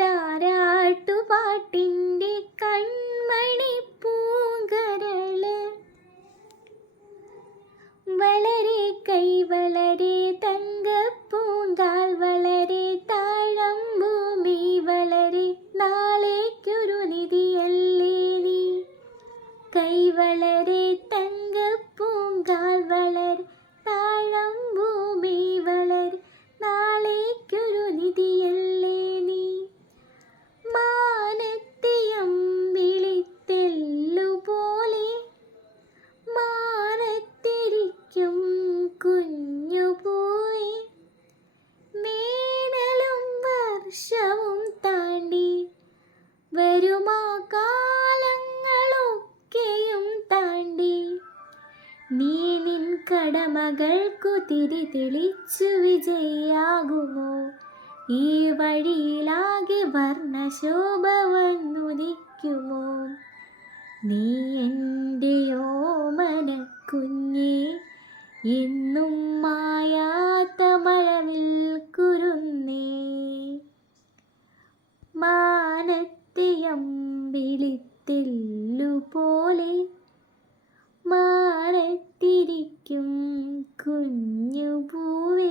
താരാട്ടുപാട്ടിന്റെ കൺമണി പൂങ്കരൾ. വളരെ കൈ വളരെ തങ്കപ്പൂങ്കാൽ വളരെ താഴം ഭൂമി വളരെ നാളേക്കൊരു നിധിയല്ലേ നീ? കൈ വളരെ തങ്കപ്പൂങ്കാൽ വളരെ വർഷവും താണ്ടി വരുമാ കാലങ്ങളൊക്കെയും താണ്ടി. നീ നിൻ കടമകൾക്കു തിരി തെളിച്ചു വിജയാകുമോ ഈ വഴിയിലാകെ വർണശോഭ വന്നുദിക്കുമോ? നീ എന്റെ ഓമന കുഞ്ഞേ എന്നും മാനത്തിയം വിളിത്തെല്ലുപോലെ മാനത്തിരിക്കും കുഞ്ഞു പൂവേ